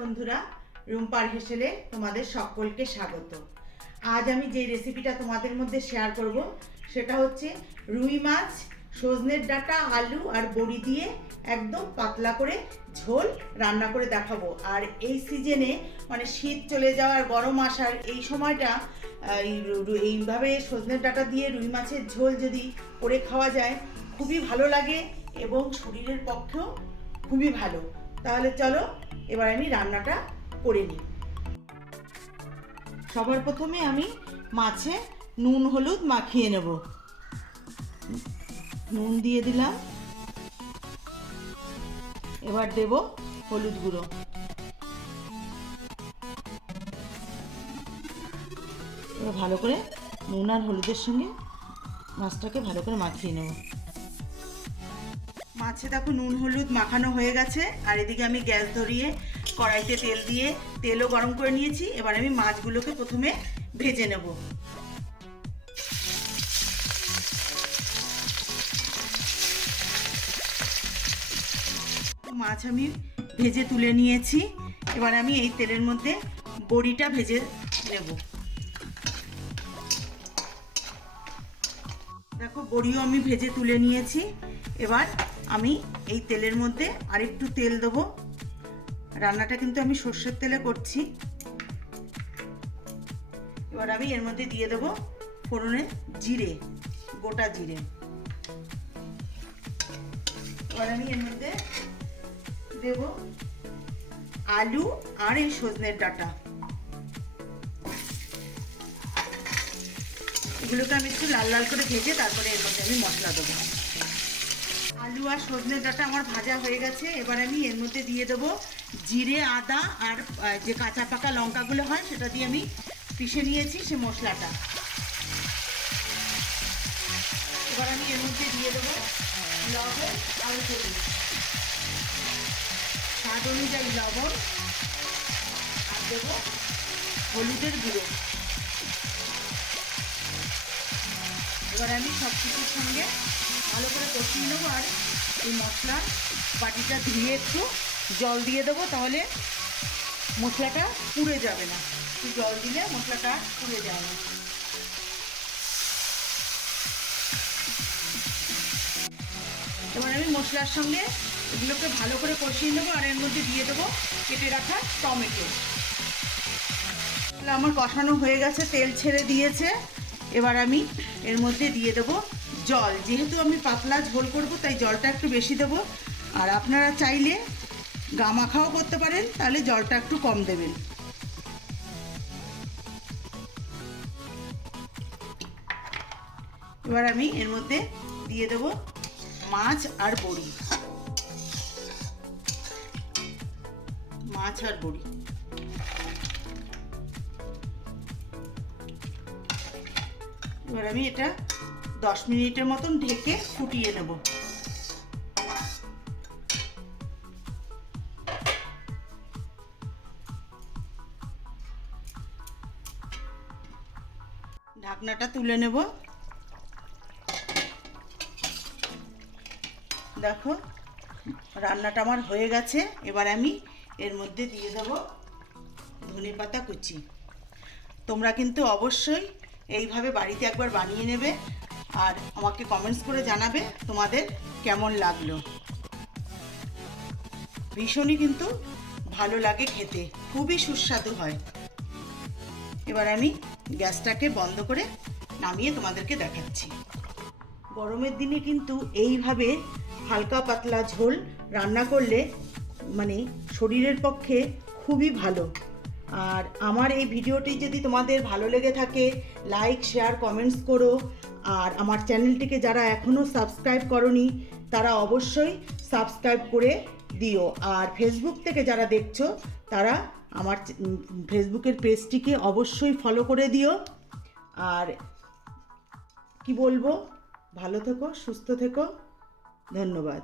বন্ধুরা, রুম্পার হেসেলে তোমাদের সকলকে স্বাগত। আজ আমি যে রেসিপিটা তোমাদের মধ্যে শেয়ার করব সেটা হচ্ছে রুই মাছ, সজনের ডাঁটা, আলু আর বড়ি দিয়ে একদম পাতলা করে ঝোল রান্না করে দেখাবো। আর এই সিজনে মানে শীত চলে যাওয়ার, গরম আসার এই সময়টা এইভাবে সজনের ডাঁটা দিয়ে রুই মাছের ঝোল যদি করে খাওয়া যায় খুবই ভালো লাগে এবং শরীরের পক্ষেও খুবই ভালো। তাহলে চলো এবার আমি রান্নাটা করে নিই। সবার প্রথমে আমি মাছে নুন হলুদ মাখিয়ে নেব। নুন দিয়ে দিলাম, এবার দেব হলুদ গুঁড়ো। এবার ভালো করে নুন আর হলুদের সঙ্গে মাছটাকে ভালো করে মাখিয়ে নেব। মাছে দেখো নুন হলুদ মাখানো হয়ে গেছে। আর এদিকে আমি গ্যাস ধরিয়ে কড়াইতে তেল দিয়ে তেলও গরম করে নিয়েছি। এবার আমি মাছগুলোকে প্রথমে ভেজে নেব। মাছ আমি ভেজে তুলে নিয়েছি। এবার আমি এই তেলের মধ্যে বড়িটা ভেজে নেব। দেখো বড়িও আমি ভেজে তুলে নিয়েছি। এবার আমি এই তেলের মধ্যে আরেকটু তেল দেবো। রান্নাটা কিন্তু আমি সর্ষের তেলে করছি। এবার আমি এর মধ্যে দিয়ে দেবো ফোড়নে জিরে, গোটা জিরে। এবার আমি এর মধ্যে দেব আলু আর এই সজনের ডাঁটা। এগুলোকে আমি একটু লাল লাল করে ভেজে তারপরে এর মধ্যে আমি মশলা দেবো। আলু আর সজনের ডাঁটা আমার ভাজা হয়ে গেছে। এবার আমি এর মধ্যে দিয়ে দেবো জিরে, আদা আর যে কাঁচা পাকা লঙ্কাগুলো হয় সেটা দিয়ে আমি পিষে নিয়েছি সে মশলাটা। এবার আমি এর মধ্যে দিয়ে দেবো লবণ আর হলুদ, স্বাদ অনুযায়ী লবণ, আর দেবো হলুদের গুঁড়ো। এবার আমি সব কিছুর সঙ্গে ভালো করে কষিয়ে নেবো। আর এই মশলার বাটিটা ধুয়ে একটু জল দিয়ে দেবো, তাহলে মশলাটা পুড়ে যাবে না। একটু জল দিলে মশলাটা পুড়ে যায় না। এবার আমি মশলার সঙ্গে এগুলোকে ভালো করে কষিয়ে নেবো। আর এর মধ্যে দিয়ে দেবো কেটে রাখা টমেটো। আমার কষানো হয়ে গেছে, তেল ছেড়ে দিয়েছে। এবার আমি এর মধ্যে দিয়ে দেবো জল। যেহেতু আমি পাতলা ঝোল করব তাই জলটা একটু বেশি দেবো। আর আপনারা চাইলে গামাখাও করতে পারেন, তাহলে জলটা একটু কম দেবেন। এবার আমি এর মধ্যে দিয়ে দেবো মাছ আর বড়ি। মাছ আর বড়ি এবার আমি এটা 10 মিনিটের মতন ঢেকে ফুটিয়ে নেব। ঢাকনাটা তুলে নেব। দেখো রান্নাটা আমার হয়ে গেছে। এবার আমি এর মধ্যে দিয়ে দেব ধনেপাতা কুচি। তোমরা কিন্তু অবশ্যই এইভাবে বাড়িতে একবার বানিয়ে নেবে আর আমাকে কমেন্টস করে জানাবে তোমাদের কেমন লাগলো। ভীষণই কিন্তু ভালো লাগে খেতে, খুবই সুস্বাদু হয়। এবার আমি গ্যাসটাকে বন্ধ করে নামিয়ে তোমাদেরকে দেখাচ্ছি। গরমের দিনে কিন্তু এইভাবে হালকা পাতলা ঝোল রান্না করলে মানে শরীরের পক্ষে খুবই ভালো। আর আমার এই ভিডিওটি যদি তোমাদের ভালো লেগে থাকে লাইক, শেয়ার, কমেন্টস করো। আর আমার চ্যানেলটিকে যারা এখনও সাবস্ক্রাইব করোনি তারা অবশ্যই সাবস্ক্রাইব করে দিও। আর ফেসবুক থেকে যারা দেখছো তারা আমার ফেসবুকের পেজটিকে অবশ্যই ফলো করে দিও। আর কি বলবো, ভালো থেকো, সুস্থ থেকো, ধন্যবাদ।